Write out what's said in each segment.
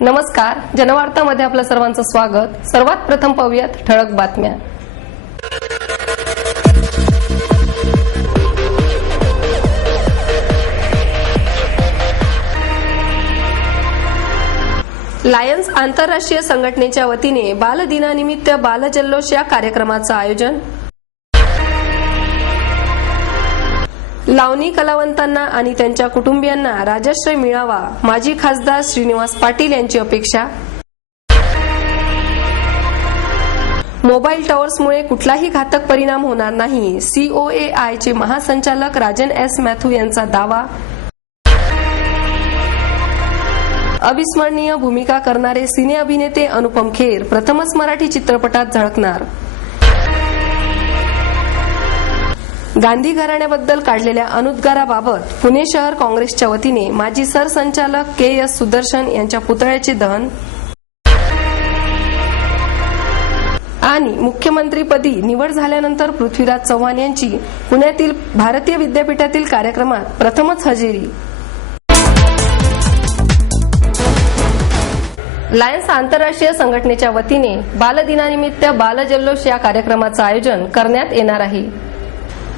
नमस्कार, जनवार्तामध्ये आपल्या सर्वांचं स्वागत। सर्वात प्रथम पाहूयात ठळक बातम्या। लायन्स आंतरराष्ट्रीय संघटनेच्या वतीने बालदिनानिमित्त बालजल्लोष या कार्यक्रमाचं आयोजन। लावणी कलावंतांना आणि त्यांच्या कुटुंबियांना राजश्री मिळावा, माजी खासदार श्रीनिवास पाटील यांची अपेक्षा। मोबाईल टॉवर्समुळे कुठलाही घातक परिणाम होणार नाही, COAIचे महासंचालक राजन एस मॅथ्यू यांचा दावा। अविस्मरणीय भूमिका करणारे सिने अभिनेते अनुपम खेर प्रथमच मराठी चित्रपटात झळकणार। गांधी घराण्याबद्दल काढलेल्या अनुद्गाराबाबत पुणे शहर काँग्रेसच्या वतीने माजी सरसंचालक KS सुदर्शन यांच्या पुतळ्याचे दहन। आणि मुख्यमंत्रीपदी निवड झाल्यानंतर पृथ्वीराज चव्हाण यांची पुण्यातील भारतीय विद्यापीठातील कार्यक्रमात प्रथमच हजेरी। लायन्स आंतरराष्ट्रीय संघटनेच्या वतीने बालदिनानिमित्त बालजल्लोष या कार्यक्रमाचं आयोजन करण्यात येणार आहे।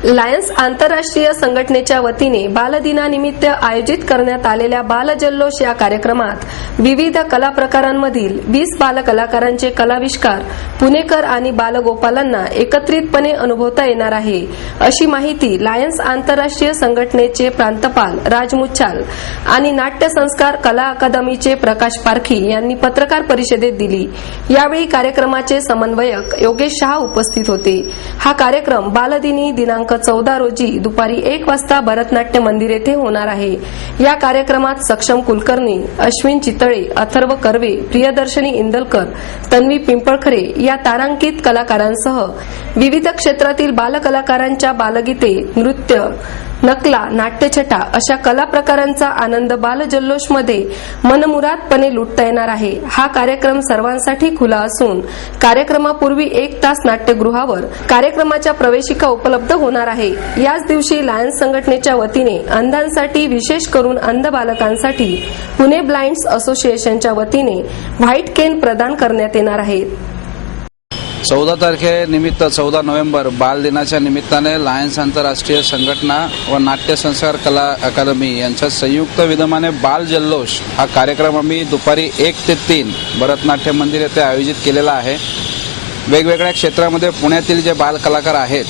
लायन्स आंतरराष्ट्रीय संघटनेच्या वतीने बालदिनानिमित्त आयोजित करण्यात आलेल्या बालजल्लोष या कार्यक्रमात विविध कला प्रकारांमधील 20 बालकलाकारांचे कलाविष्कार पुणेकर आणि बालगोपालांना एकत्रितपणे अनुभवता येणार आहे, अशी माहिती लायन्स आंतरराष्ट्रीय संघटनेचे प्रांतपाल राज मुच्छाल आणि नाट्य संस्कार कला अकादमीचे प्रकाश पारखी यांनी पत्रकार परिषदेत दिली। यावेळी कार्यक्रमाचे समन्वयक योगेश शहा उपस्थित होते। हा कार्यक्रम बालदिनी दिनांक 14 रोजी दुपारी 1 वाजता भरतनाट्य मंदिर येथे होणार आहे। या कार्यक्रमात सक्षम कुलकर्णी, अश्विन चितळे, अथर्व कर्वे, प्रियदर्शनी इंदलकर, तन्वी पिंपळखरे या तारांकित कलाकारांसह विविध क्षेत्रातील बालकलाकारांच्या बालगीते, नृत्य, नकला, नाट्यछटा अशा कला प्रकारांचा आनंद बालजल्लोषमध्ये मनमुरादपणे लुटता येणार आहे। हा कार्यक्रम सर्वांसाठी खुला असून कार्यक्रमापूर्वी 1 तास नाट्यगृहावर कार्यक्रमाच्या प्रवेशिका उपलब्ध होणार आहे। याच दिवशी लायन्स संघटनेच्या वतीने अंधांसाठी, विशेष करून अंध बालकांसाठी पुणे ब्लाइंड्स असोसिएशनच्या वतीने व्हाईट केन प्रदान करण्यात येणार आहेत। 14 तारखेनिमित्त 14 नोव्हेंबर बाल दिनाच्या निमित्ताने लायन्स आंतरराष्ट्रीय संघटना व नाट्य संस्कार कला अकादमी यांच्या संयुक्त विद्यमाने बाल जल्लोष हा कार्यक्रम आम्ही दुपारी 1 ते 3 भरतनाट्य मंदिर येथे आयोजित केलेला आहे। वेगवेगळ्या क्षेत्रामध्ये पुण्यातील जे बाल कलाकार आहेत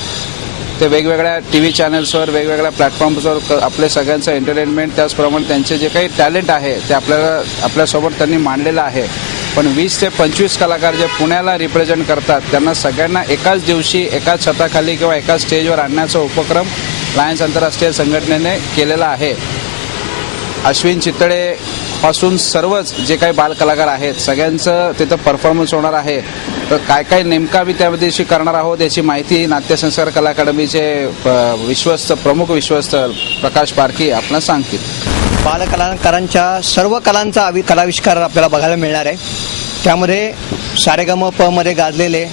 ते वेगवेगळ्या TV चॅनल्सवर, वेगवेगळ्या प्लॅटफॉर्म्सवर आपले सगळ्यांचं एंटरटेनमेंट, त्याचप्रमाणे त्यांचे जे काही टॅलेंट आहे ते आपल्यासोबत त्यांनी मांडलेलं आहे। पण 20 ते 25 कलाकार जे पुण्याला रिप्रेझेंट करतात त्यांना सगळ्यांना एकाच दिवशी एकाच छताखाली किंवा एकाच स्टेजवर आणण्याचा उपक्रम लायन्स आंतरराष्ट्रीय संघटनेने केलेला आहे। अश्विन चितळे पासून सर्वच जे काही बाल कलाकार आहेत सगळ्यांचं तिथं परफॉर्मन्स होणार आहे। तर काय काय नेमका आम्ही त्या दिवशी करणार आहोत याची माहिती नाट्यसंस्कार कला अकादमीचे प्रमुख विश्वस्त प्रकाश पारखी आपल्याला सांगतील। बालकलाकारांच्या सर्व कलांचा कलाविष्कार आपल्याला बघायला मिळणार आहे। त्यामध्ये सारेगमप मध्ये गाजलेले,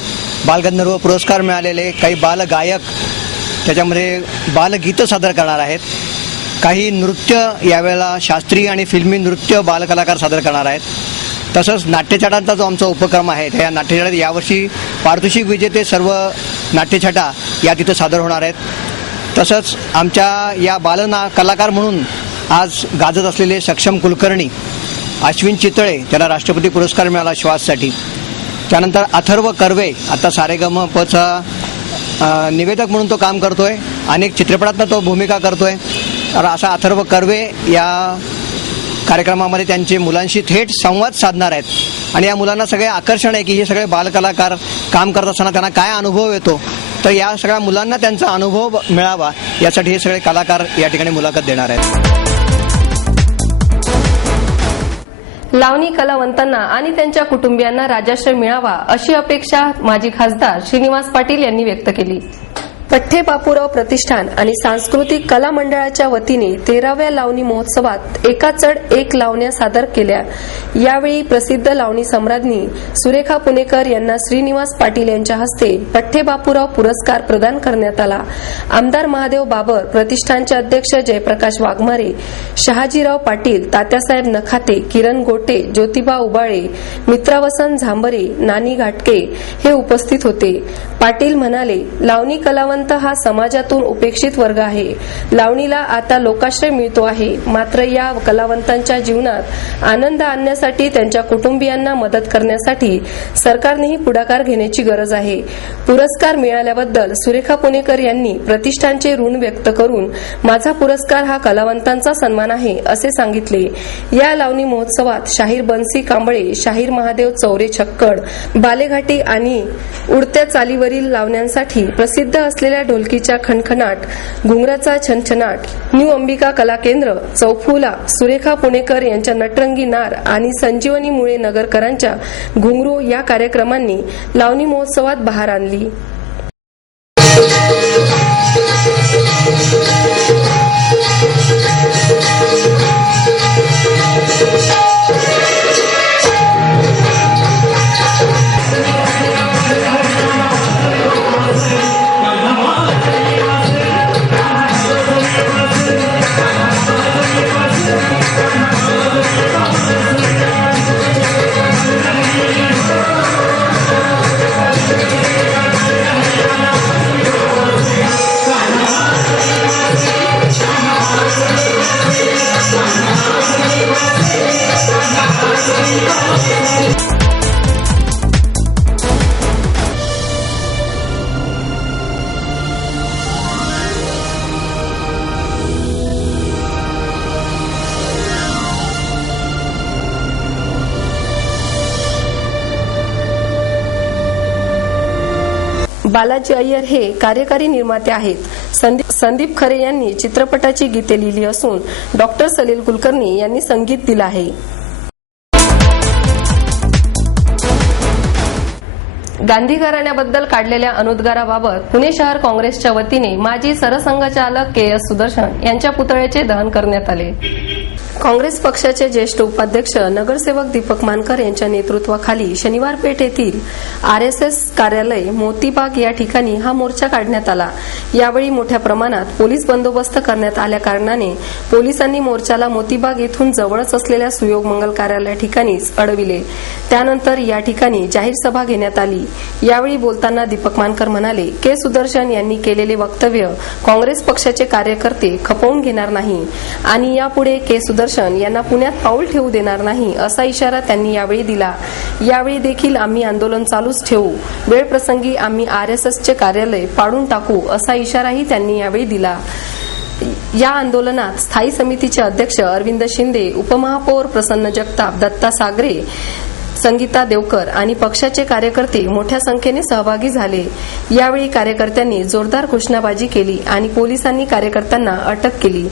बालगंधर्व पुरस्कार मिळालेले काही बालगायक त्याच्यामध्ये बालगीतं सादर करणार आहेत। काही नृत्य यावेळेला शास्त्रीय आणि फिल्मी नृत्य बालकलाकार सादर करणार आहेत। तसंच नाट्यछटांचा जो आमचा उपक्रम आहे त्या नाट्यछटात यावर्षी पारितोषिक विजेते सर्व नाट्यछटा या तिथं सादर होणार आहेत। तसंच आमच्या या कलाकार म्हणून आज गाजत असलेले सक्षम कुलकर्णी, अश्विन चितळे त्याला राष्ट्रपती पुरस्कार मिळाला श्वाससाठी। त्यानंतर अथर्व कर्वे आता सारेगमपचा निवेदक म्हणून तो काम करतोय, अनेक चित्रपटात तो भूमिका करतोय। तर असा अथर्व कर्वे या कार्यक्रमामध्ये त्यांचे मुलांशी थेट संवाद साधणार आहेत आणि या मुलांना सगळे आकर्षण आहे की हे सगळे बालकलाकार काम करत असताना त्यांना काय अनुभव येतो, तर या सगळ्या मुलांना त्यांचा अनुभव मिळावा यासाठी हे सगळे कलाकार या ठिकाणी मुलाखत देणार आहेत। लावणी कलावंतांना आणि त्यांच्या कुटुंबियांना राजाश्रय मिळावा अशी अपेक्षा माजी खासदार श्रीनिवास पाटील यांनी व्यक्त केली। पठ्ठे बापूराव प्रतिष्ठान आणि सांस्कृतिक कला मंडळाच्या वतीने 13व्या लावणी महोत्सवात एका चढ एक लावण्या सादर केल्या। यावेळी प्रसिद्ध लावणी सम्राज्ञी सुरेखा पुणेकर यांना श्रीनिवास पाटील यांच्या हस्ते पठ्ठे बापूराव पुरस्कार प्रदान करण्यात आला। आमदार महादेव बाबर, प्रतिष्ठानचे अध्यक्ष जयप्रकाश वाघमारे, शहाजीराव पाटील, तात्यासाहेब नखाते, किरण गोटे, ज्योतिबा उबाळे, मित्रावसन झांबरे, नानी घाटके हे उपस्थित होते। पाटील म्हणाले, लावणी कलावंत हा समाजातून उपेक्षित वर्ग आहे। लावणीला आता लोकाश्रय मिळतो आहे, मात्र या कलावंतांच्या जीवनात आनंद आणण्यासाठी त्यांच्या कुटुंबियांना मदत करण्यासाठी सरकारनेही पुढाकार घेण्याची गरज आहे। पुरस्कार मिळाल्याबद्दल सुरेखा पुणेकर यांनी प्रतिष्ठानचे ऋण व्यक्त करून माझा पुरस्कार हा कलावंतांचा सन्मान आहे असे सांगितले। या लावणी महोत्सवात शाहीर बन्सी कांबळे, शाहीर महादेव चौरे छक्कड, बालेघाटी आणि उडत्या चालीवरील लावण्यांसाठी प्रसिद्ध असलेल्या ढोलकीच्या खणखणाट, घुंगराचा छनछनाट, न्यू अंबिका कला केंद्र, चौफुला, सुरेखा पुणेकर यांच्या नटरंगी नार आणि संजीवनी मुळे नगरकरांच्या घुंगरू या कार्यक्रमांनी लावणी महोत्सवात बहार आणली। बालाजी अय्यर हे कार्यकारी निर्माते आहेत। संदीप खरे यांनी चित्रपटाची गीते लिहिली असून डॉक्टर सलील कुलकर्णी यांनी संगीत दिलं आहे। गांधी घराण्याबद्दल काढलेल्या अनुद्गाराबाबत पुणे शहर काँग्रेसच्या वतीने माजी सरसंघचालक के.एस. सुदर्शन यांच्या पुतळ्याचे दहन करण्यात आले। काँग्रेस पक्षाचे ज्येष्ठ उपाध्यक्ष नगरसेवक दीपक मानकर यांच्या नेतृत्वाखाली शनिवार पेठ येथील आरएसएस कार्यालय मोतीबाग या ठिकाणी हा मोर्चा काढण्यात आला। यावेळी मोठ्या प्रमाणात पोलीस बंदोबस्त करण्यात आल्या कारणाने पोलिसांनी मोर्चाला मोतीबाग येथून जवळच असलेल्या सुयोग मंगल कार्यालय ठिकाणीच अडविले। त्यानंतर या ठिकाणी जाहीर सभा घेण्यात आली। यावेळी बोलताना दीपक मानकर म्हणाले, के सुदर्शन यांनी केलेले वक्तव्य काँग्रेस पक्षाचे कार्यकर्ते खपवून घेणार नाही आणि यापुढे के सुदर्शन यांना पुण्यात पाऊल ठेवू देणार नाही असा इशारा त्यांनी यावेळी दिला। यावेळी देखील आम्ही आंदोलन चालूच ठेवू, वेळ प्रसंगी आम्ही आरएसएसचे कार्यालय पाडून टाकू असा इशाराही त्यांनी यावेळी दिला। या आंदोलनात स्थायी समितीचे अध्यक्ष अरविंद शिंदे, उपमहापौर प्रसन्न जगताप, दत्ता सागरे, संगीता देवकर आणि पक्षाचे कार्यकर्ते मोठ्या संख्येने सहभागी झाले। यावेळी कार्यकर्त्यांनी जोरदार घोषणाबाजी केली आणि पोलिसांनी कार्यकर्त्यांना अटक केली।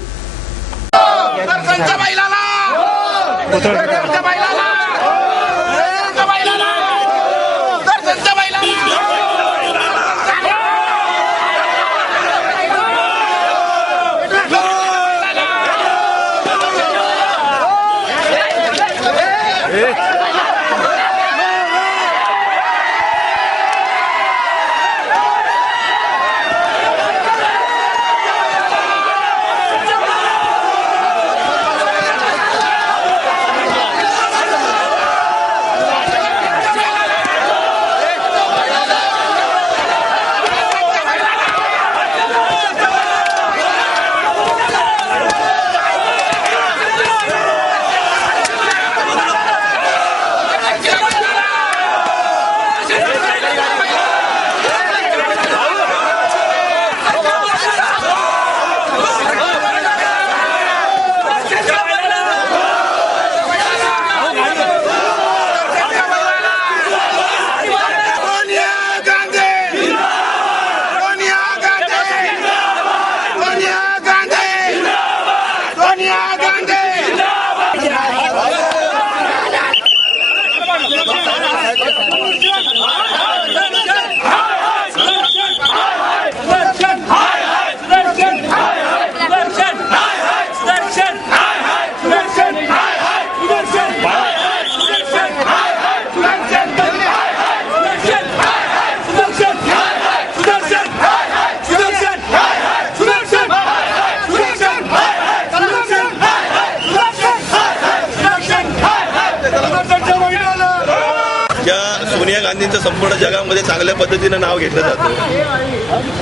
गांधींचं संपूर्ण जगामध्ये चांगल्या पद्धतीनं नाव घेतलं जातं.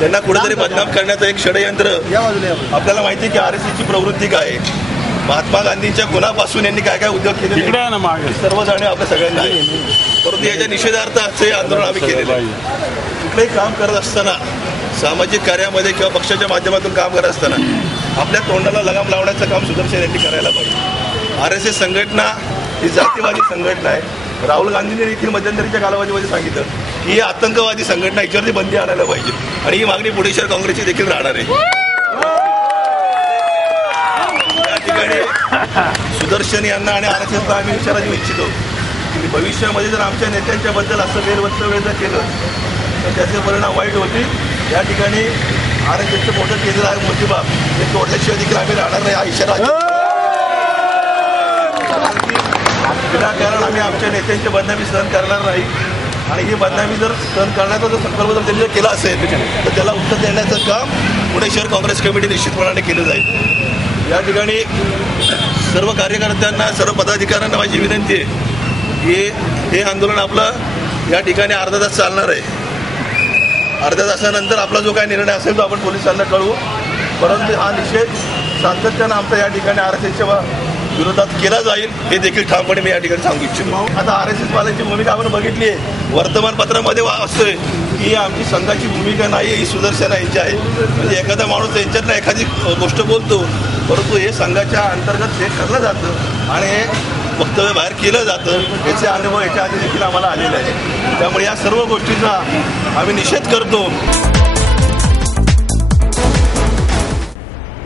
त्यांना कुठेतरी बदनाम करण्याचं एक षडयंत्र आपल्याला माहिती आहे की RSSची प्रवृत्ती काय आहे. महात्मा गांधींच्या गुणापासून यांनी काय काय उद्योग केले सर्व जाणे आपल्या सगळ्यांना आहे. परंतु याच्या निषेधार्थ आजचे आंदोलन आम्ही केलेलं आहे. कुठलंही काम करत असताना सामाजिक कार्यामध्ये किंवा पक्षाच्या माध्यमातून काम करत असताना आपल्या तोंडाला लगाम लावण्याचं काम सुदर्शन यांनी करायला पाहिजे. RSS संघटना ही जातीवादी संघटना आहे. राहुल गांधींनी देखील मध्यंतरीच्या कालावधीमध्ये सांगितलं की ही आतंकवादी संघटना, याच्यावरती बंदी आणायला पाहिजे आणि ही मागणी पुणे शहर काँग्रेसची देखील राहणार आहे. या ठिकाणी सुदर्शन यांना आणि RSSला आम्ही विचारायला इच्छितो की भविष्यामध्ये जर आमच्या नेत्यांच्या बद्दल असं गैरवक्तव्य जर केलं तर त्याचे परिणाम वाईट होतील. या ठिकाणी RSSचं मोठं केंद्र आहे मोतीबाग, ते तोडल्याशिवाय देखील आम्ही राहणार नाही हा इशारा विनाकारण आम्ही आमच्या नेत्यांची बदनामी सहन करणार नाही. आणि ही बदनामी जर सहन करण्याचा जर संकल्प जर त्यांनी केला असेल तर त्याला उत्तर देण्याचं काम पुणे शहर काँग्रेस कमिटी निश्चितपणाने केलं जाईल. या ठिकाणी सर्व कार्यकर्त्यांना, सर्व पदाधिकाऱ्यांना माझी विनंती आहे की हे आंदोलन आपलं या ठिकाणी अर्धा तास चालणार आहे. अर्ध्या तासानंतर आपला जो काही निर्णय असेल तो आपण पोलिसांना कळवू. परंतु हा निषेध सातत्यानं आमचा या ठिकाणी RSSच्या विरोधात केला जाईल हे देखील ठामपणे मी या ठिकाणी सांगू इच्छितो. आता RSS वाल्यांची भूमिका आपण बघितली आहे. वर्तमानपत्रामध्ये वाचतोय की आमची संघाची भूमिका नाही, ही सुदर्शन यांची आहे. म्हणजे एखादा माणूस त्यांच्यातनं एखादी गोष्ट बोलतो, परंतु हे संघाच्या अंतर्गत हे ठरलं जातं आणि हे वक्तव्य बाहेर केलं जातं. याचे अनुभव याच्या आधी देखील आम्हाला आलेले आहे. त्यामुळे या सर्व गोष्टींचा आम्ही निषेध करतो.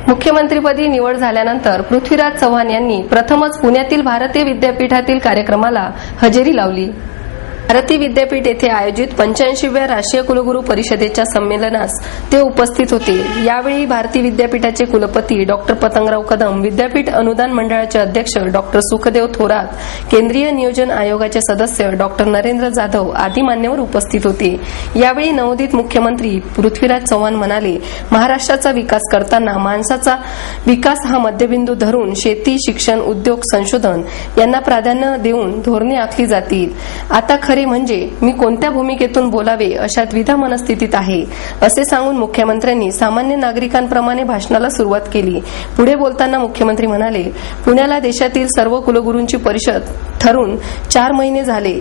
मुख्यमंत्रीपदी निवड झाल्यानंतर पृथ्वीराज चव्हाण यांनी प्रथमच पुण्यातील भारतीय विद्यापीठातील कार्यक्रमाला हजेरी लावली. भारती विद्यापीठ येथे आयोजित 85व्या राष्ट्रीय कुलगुरू परिषदेच्या संमेलनास ते उपस्थित होते. यावेळी भारती विद्यापीठाचे कुलपती डॉक्टर पतंगराव कदम, विद्यापीठ अनुदान मंडळाचे अध्यक्ष डॉक्टर सुखदेव थोरात, केंद्रीय नियोजन आयोगाचे सदस्य डॉक्टर नरेंद्र जाधव आदी मान्यवर उपस्थित होते. यावेळी नवोदित मुख्यमंत्री पृथ्वीराज चव्हाण म्हणाले, महाराष्ट्राचा विकास करताना माणसाचा विकास हा मध्यबिंदू धरून शेती, शिक्षण, उद्योग, संशोधन यांना प्राधान्य देऊन धोरणे आखली जातील. आता खरे म्हणजे मी कोणत्या भूमिकेतून बोलावे अशा द्विधा मनस्थितीत आहे असे सांगून मुख्यमंत्र्यांनी सामान्य नागरिकांप्रमाणे भाषणाला सुरुवात केली. पुढे बोलताना मुख्यमंत्री म्हणाले, पुण्याला देशातील सर्व कुलगुरूंची परिषद ठरून 4 महिने झाले.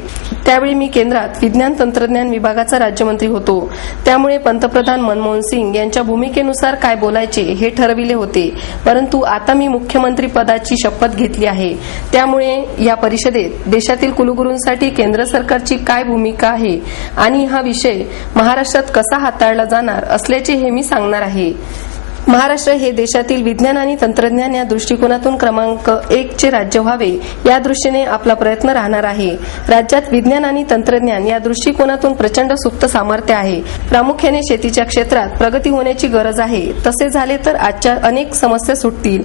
त्यावेळी मी केंद्रात विज्ञान तंत्रज्ञान विभागाचा राज्यमंत्री होतो. त्यामुळे पंतप्रधान मनमोहन सिंग यांच्या भूमिकेनुसार काय बोलायचे हे ठरविले होते. परंतु आता मी मुख्यमंत्री पदाची शपथ घेतली आहे. त्यामुळे या परिषदेत देशातील कुलगुरूंसाठी केंद्र सरकारची काय भूमिका आहे आणि हा विषय महाराष्ट्रात कसा हाताळला जाणार असल्याचे हे मी सांगणार आहे. महाराष्ट्र हे देशातील विज्ञान आणि तंत्रज्ञान या दृष्टिकोनातून क्रमांक 1 चे राज्य व्हावे या दृष्टीने आपला प्रयत्न राहणार आहे. राज्यात विज्ञान आणि तंत्रज्ञान या दृष्टिकोनातून प्रचंड सुप्त सामर्थ्य आहे. प्रामुख्याने शेतीच्या क्षेत्रात प्रगती होण्याची गरज आहे. तसे झाले तर आजच्या अनेक समस्या सुटतील.